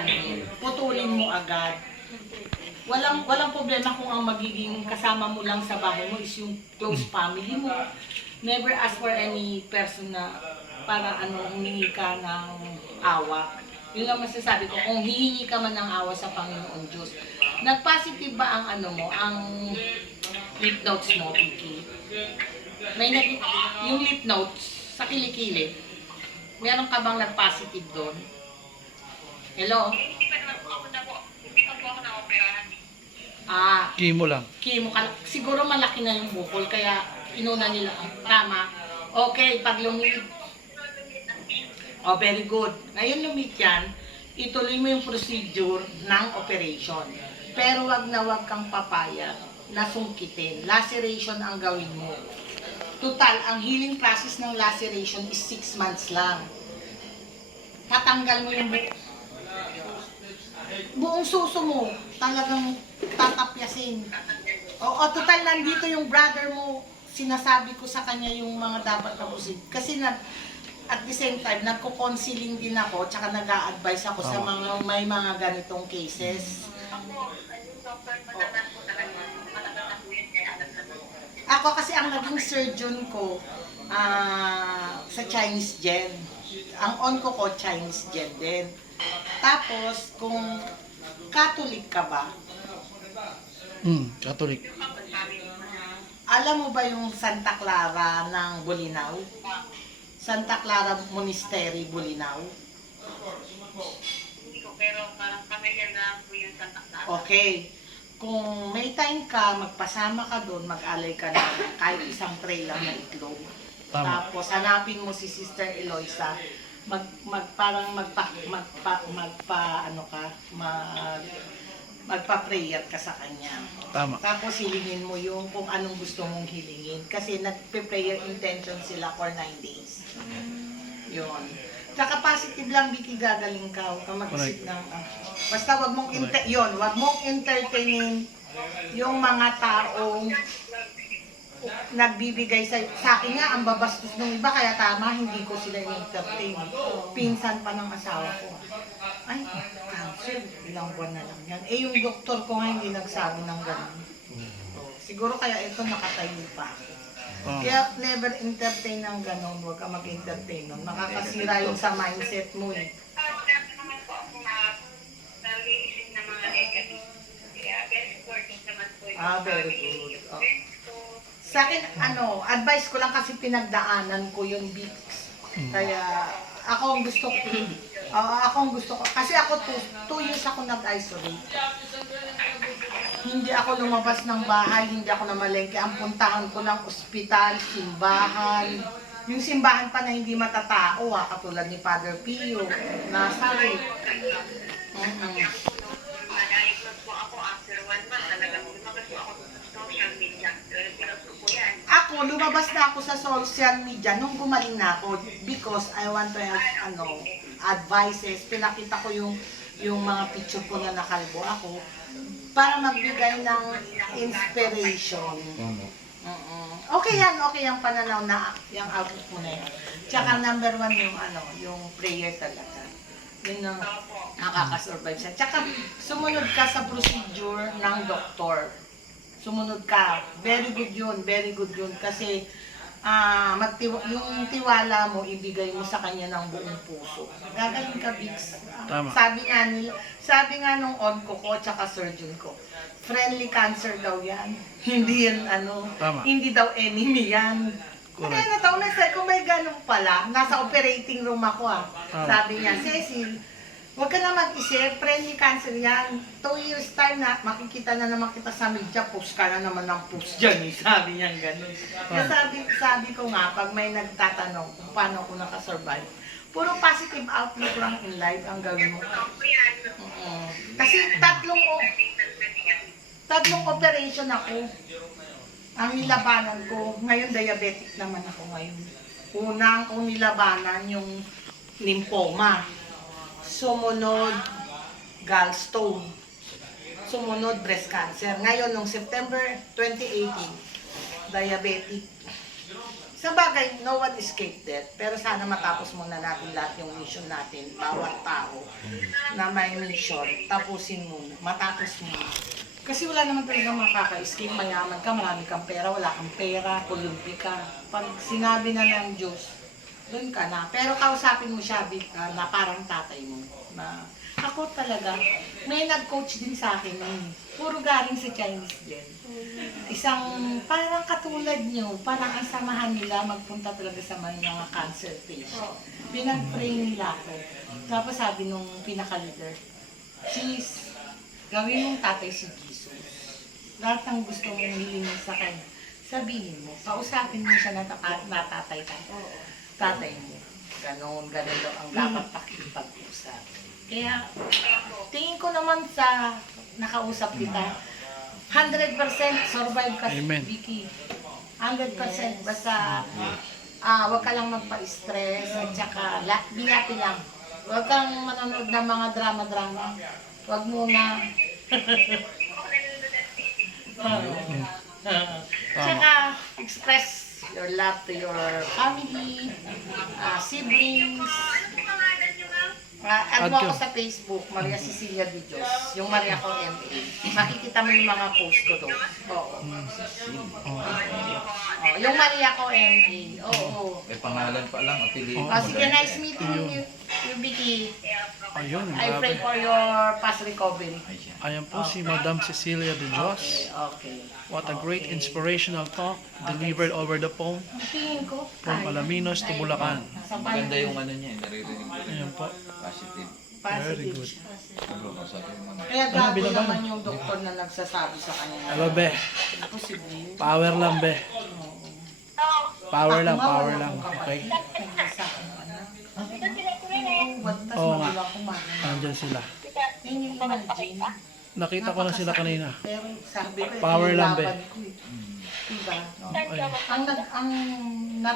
ano, putulin mo agad. Walang problema kung ang magiging kasama mo lang sa bahay mo is yung close family mo. Never ask for any person na para humingi ka ng awa. Yun lang masasabi ko, kung hihingi ka man ng awa sa Panginoon Diyos. Nag-positive ba ang ang lip notes mo, Vicky? Yung lip notes sa kilikili, meron ka bang nag-positive doon? Hello? Hindi pa naman po ako na-operahan. Chemo lang. Chemo ka. Siguro malaki na yung bukol, kaya inuna nila. Tama. Okay, pag lumit. Oh, very good. Ngayon lumit yan, ituloy mo yung procedure ng operation. Pero wag na wag kang papayag na sungkitin. Laceration ang gawin mo. Total, ang healing process ng laceration is 6 months lang. Tatanggal mo yung buong suso mo. Talagang tatapyasin. O total, nandito yung brother mo. Sinasabi ko sa kanya yung mga dapat tapusin. Kasi at the same time, nagko-counseling din ako, tsaka nag-a-advise ako sa mga may mga ganitong cases. Ako kasi ang naging surgeon ko sa Chinese Gen. Ang onco ko Chinese Gen din. Tapos, kung Catholic ka ba? Catholic. Alam mo ba yung Santa Clara ng Bulinaw? Santa Clara Monastery, Bulinaw? Hindi ko, pero parang familiar na po yung Santa Clara. Okay. Kung may time ka, magpasama ka doon, mag-alay ka na kahit isang tray lang na itlog. Tama. Tapos hanapin mo si Sister Eloisa, magpa-prayer ka sa kanya. Tama. Tapos hilingin mo yung kung anong gusto mong hilingin. Kasi nagpe-prayer intention sila for 9 days. Yun. Tsaka positive lang, Vicky, gagaling ka. Huwag kang mag-isip ng... basta wag mong wag mong entertainin yung mga taong nagbibigay sa akin nga, ang babastos ng iba, kaya tama, hindi ko sila entertain. Pinsan pa ng asawa ko. Ay, cancer, ilang buwan na lang yan. Eh, yung doktor ko nga hindi nagsabi ng gano'n. Siguro kaya ito nakatayo pa ako. Kaya never entertain ng gano'n, huwag ka mag-entertain nun. Makakasira yung sa mindset mo eh. Wala naman po ako nag-iisip ng mga negative. Kaya very important naman po yung Very good. Sa akin, advice ko lang kasi pinagdaanan ko yung Vicks. Kaya ako ang gusto ko. Kasi ako 2 years ako nag-isolate. Hindi ako lumabas ng bahay, hindi ako namalengke. Ang puntahan ko lang ospital, simbahan. Yung simbahan pa na hindi matatao, katulad ni Father Pio. Nasa Na-diagnose po ako after 1 month. Talagang lumabas po ako sa social media. Pinuso po yan. Ako, lumabas na ako sa social media nung gumaling na ako because I want to have advices. Pinakita ko yung mga picture ko na nakalbo ako para magbigay ng inspiration. Okay yan pananaw na yung outlook mo na yan. Tsaka number 1 yung prayer talaga. Yun ang nakakasurvive siya. Tsaka sumunod ka sa procedure ng doktor. Sumunod ka. Very good yun. Kasi yung tiwala mo, ibigay mo sa kanya ng buong puso. Gagaling ka, Vicks. Tama. Sabi nga nung onco ko, tsaka surgeon ko, friendly cancer daw yan. Hindi yan Tama. hindi daw enemy yan. Correct. Kaya nataon na kung may ganun pala, nasa operating room ako Sabi niya, Cecil, huwag ka na mag-isip, friendly cancer yan. 2 years time na, makikita na naman kita sa media, post ka na naman ng post dyan. Sabi niya ganun. Kaya sabi ko nga, pag may nagtatanong kung paano ako nakasurvive, puro positive outlook lang in life ang gawin mo. Kasi tatlong operation ako. Ang nilabanan ko, ngayon diabetic naman ako ngayon. Unang kong nilabanan yung lymphoma. Sumunod, gallstone. Sumunod, breast cancer. Ngayon, nung September 2018, diabetic. Sa bagay, no one escaped death. Pero sana matapos muna natin lahat yung mission natin. Bawat tao na may mission, tapusin muna. Matapos muna. Kasi wala naman talaga makaka-escape. Mayaman ka, marami kang pera, wala kang pera, kulumpi ka. Pag sinabi na ng Diyos, doon ka na. Pero kausapin mo siya na parang tatay mo. Na ako talaga, may nag-coach din sa akin. Puro galing sa Chinese din. Isang parang katulad nyo, parang ang samahan nila magpunta talaga sa mga cancer patient. Pinag-pray nila ako. Tapos sabi nung pinaka-leader, sis, gawin mong tatay si Jesus. Lahat ng gusto mong hilingin sa kanya, sabihin mo, kausapin mo siya na tatay ka. Tatay mo. Ganon daw ang dapat pakipag-usap. Kaya, tingin ko naman sa nakausap kita, 100% survive ka, Amen. Vicky. 100%. Basta, wag ka lang magpa-stress at saka, be happy lang. Wag kang manonood ng mga drama-drama. Wag muna. Tsaka, express your love to your family, siblings. Add mo ako sa Facebook, Maria Cecilia de Dios, yung Maria ko MA. Makikita mo yung mga post ko doon. Oo. Yung Maria ko MA. Oo. May pangalan pa lang, apelido. Sige, nice meeting you, Vicky. Ayun, I pray grabe. for your fast recovery. Ayan po si Madam Cecilia de Dios. Okay. What a great inspirational talk delivered over the phone Tingin ko, from Alaminos to Bulacan. Maganda yung ano niya, naririnig ko rin. Ayan po. Positive. Very good. Sobrang kausapin mo na. Kaya gago naman yung doktor na nagsasabi sa kanya. Aba be, Imposible. power lang be. Power lang, Ako nga, power wala lang. akong Okay? kapatid. Sa akin, anak. Tas Oo nga. magulang kumain. Andyan sila. Yan yung imagine. Nakita ko na sila kanina. Pero sabi ko, Power lang, be. ilaban ko eh. Diba? Ayun. Ang